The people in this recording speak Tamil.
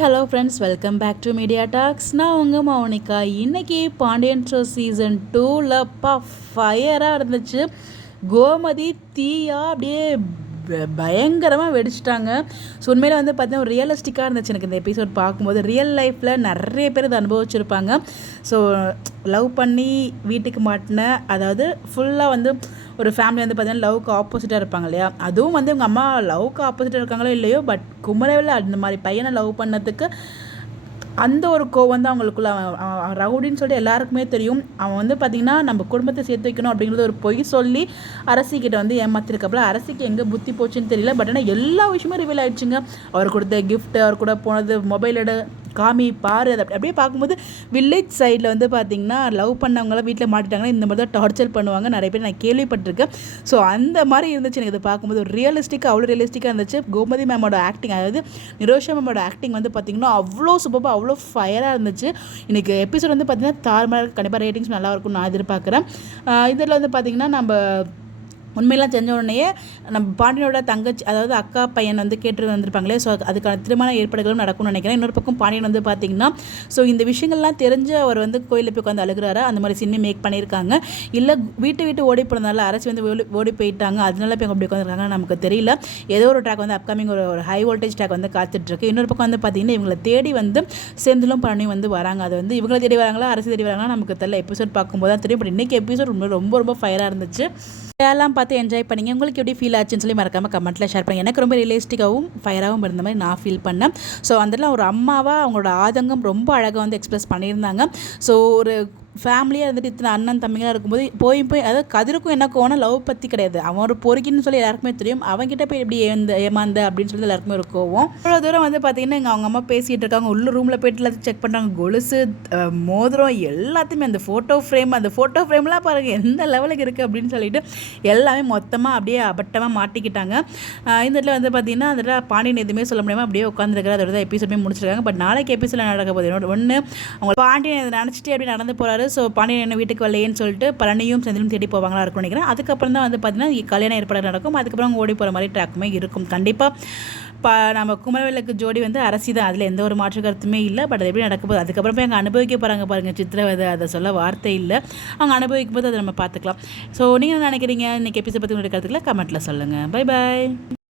Hello friends, welcome back to media talks. நான் உங்கள் மௌனிகா. இன்றைக்கி பாண்டியன் ஷோ சீசன் 2ல் ஃபயராக இருந்துச்சு. கோமதி தீயா அப்படியே பயங்கரமாக வெடிச்சிட்டாங்க. ஸோ உண்மையில் பார்த்தீங்கன்னா ஒரு ரியலிஸ்டிக்காக இருந்துச்சு எனக்கு இந்த எபிசோட் பார்க்கும்போது. ரியல் லைஃப்பில் நிறைய பேர் இதை அனுபவிச்சிருப்பாங்க. ஸோ லவ் பண்ணி வீட்டுக்கு மாட்டின, அதாவது ஃபுல்லாக ஒரு ஃபேமிலி பார்த்தீங்கன்னா லவ்க்கு ஆப்போசிட்டாக இருப்பாங்க இல்லையா. அதுவும் இவங்க அம்மா லவ்க்கு ஆப்போசிட்டாக இருக்காங்களோ இல்லையோ, பட் குமரவில் அந்த மாதிரி பையனை லவ் பண்ணதுக்கு அந்த ஒரு கோவம் தான் அவங்களுக்குள்ள. அவன் ரவுடின்னு சொல்லிட்டு எல்லாருக்குமே தெரியும். அவன் பார்த்திங்கன்னா நம்ம குடும்பத்தை சேர்த்து வைக்கணும் அப்படிங்கிறது ஒரு பொய் சொல்லி அரசிக்கிட்ட ஏமாத்திருக்கப்பல அரசிக்கு எங்கே புத்தி போச்சுன்னு தெரியல. பட் ஆனால் எல்லா விஷயமும் ரிவீல் ஆகிடுச்சுங்க. அவர் கொடுத்த கிஃப்ட், அவர் கூட போனது, மொபைல் எடு காமி பாரு, அதை அப்படியே பார்க்கும்போது வில்லேஜ் சைடில் பார்த்திங்கன்னா லவ் பண்ணவங்களாம் வீட்டில் மாட்டிட்டாங்கன்னா இந்த மாதிரி தான் டார்ச்சர் பண்ணுவாங்க. நிறைய பேர் நான் கேள்விப்பட்டிருக்கேன். ஸோ அந்த மாதிரி இருந்துச்சு எனக்கு இதை பார்க்கும்போது. ஒரு ரியலிஸ்டிக்காக, அவ்வளோ ரியலிஸ்டிக்காக இருந்துச்சு. கோமதி மேமோட ஆக்டிங், அதாவது நிரோஷா மேமோட ஆக்டிங் பார்த்திங்கன்னா அவ்வளோ சூப்பராக, அவ்வளோ ஃபயராக இருந்துச்சு. இன்றைக்கி எபிசோட் பார்த்திங்கன்னா தாறுமாறாக, கண்டிப்பாக ரேட்டிங்ஸ் நல்லா இருக்கும்னு நான் எதிர்பார்க்குறேன். இதில் பார்த்திங்கன்னா நம்ம உண்மையெல்லாம் தெரிஞ்ச உடனேயே நம்ம பாண்டியனோட தங்கச்சி, அதாவது அக்கா பையன் கேட்டு வந்திருப்பாங்களே. ஸோ அதுக்கான திருமண ஏற்பாடுகளும் நடக்கும்னு நினைக்கிறேன். இன்னொரு பக்கம் பாண்டியன் பார்த்திங்கன்னா ஸோ இந்த விஷயங்கள்லாம் தெரிஞ்சு அவர் கோயிலில் போய் உட்காந்து அழுகிறாரு. அந்த மாதிரி சின்ன மேக் பண்ணியிருக்காங்க. இல்லை வீட்டு ஓடி போனதால அரசு ஓடி போயிட்டாங்க, அதனால இப்போ அப்படி உட்காந்துருக்காங்க நமக்கு தெரியல. ஏதோ ஒரு ட்ராக் அப்கமிங் ஒரு ஹை வோல்டேஜ் ட்ராக் காத்துட்ருக்கு. இன்னொரு பக்கம் பார்த்திங்கன்னா இவங்களை தேடி செந்திலும் பழனியும் வராங்க. அது இவங்களை தேடி வராங்களா, அரசு தேடி வராங்களா நமக்கு தெரியல. எபிசோட் பார்க்கும்போது தான் தெரியும். பட் இன்றைக்கி எபிசோட் ரொம்ப ரொம்ப ஃபயராக இருந்துச்சு. எல்லாம் பார்த்து என்ஜாய் பண்ணிங்க. உங்களுக்கு எப்படி ஃபீல் ஆச்சுன்னு சொல்லி மறக்காமல் கமெண்ட்டில் ஷேர் பண்ணுங்கள். எனக்கு ரொம்ப ரியலிஸ்டிக்காகவும் ஃபயராகவும் இருந்த மாதிரி நான் ஃபீல் பண்ணேன். ஸோ அதெல்லாம் ஒரு அம்மாவாக அவங்களோட ஆதங்கம் ரொம்ப அழகாக எக்ஸ்பிரஸ் பண்ணியிருந்தாங்க. ஸோ ஒரு ஃபேமிலியாக இத்தனை அண்ணன் தம்பிங்களாக இருக்கும்போது போய் அதாவது கதிருக்கும் என்ன கோவம்னா லவ் பற்றி கிடையாது. அவன் ஒரு பொறுக்கின்னு சொல்லி எல்லாருக்குமே தெரியும். அவங்ககிட்ட போய் எப்படி ஏமாந்த அப்படின்னு சொல்லி எல்லாருக்குமே ஒரு கோவம். இவ்வளோ தூரம் பார்த்திங்கன்னா அவங்க அம்மா பேசிகிட்டு இருக்காங்க. உள்ள ரூமில் போய்ட்டு எல்லாத்தையும் செக் பண்ணுறாங்க. கொலுசு, மோதிரம் எல்லாத்தையுமே, அந்த ஃபோட்டோ ஃப்ரேம்லாம் பாருங்கள் எந்த லெவலுக்கு இருக்குது அப்படின்னு சொல்லிட்டு எல்லாமே மொத்தமாக அப்படியே அபட்டமாக மாட்டிக்கிட்டாங்க. இந்த இடத்துல பார்த்திங்கன்னா அந்த இடத்துல பாண்டியன் எதுவுமே சொல்ல முடியாமல் அப்படியே உட்காந்துருக்கிற அதோட தான் எபிசோடுமே முடிச்சிருக்காங்க. பட் நாளைக்கு எபிசோட நடக்க போகுது ஒன்று, அவங்க பாண்டியன் இதை நினச்சிட்டு அப்படி நடந்து போகிறாரு. ஸோ பாண்டியன் என்ன வீட்டுக்கு வரலையேன்னு சொல்லிட்டு பழனியும் செந்திலும் தேடி போவாங்களா இருக்கும்னு நினைக்கிறேன். அதுக்கப்புறம் தான் பார்த்தீங்கன்னா கல்யாண ஏற்பாடு நடக்கும். அதுக்கப்புறம் அவங்க ஓடி போகிற மாதிரி ட்ராக்குமே இருக்கும். கண்டிப்பாக நம்ம குமரவேலுக்கு ஜோடி அரசி தான், அதில் எந்த ஒரு மாற்று கருத்துமே இல்லை. பட் அது எப்படி நடக்க போகுது, அதுக்கப்புறம் போய் அங்கே அனுபவிக்க போகிறாங்க பாருங்கள். சித்திரவதை, அதை சொல்ல வார்த்தை இல்லை. அவங்க அனுபவிக்கும் போது அதை நம்ம பார்த்துக்கலாம். ஸோ நீங்கள் என்ன நினைக்கிறீங்க இன்றைக்கி எபிசோட் பற்றி உங்களுடைய கருத்துக்களை கமெண்ட்டில் சொல்லுங்கள். Bye bye.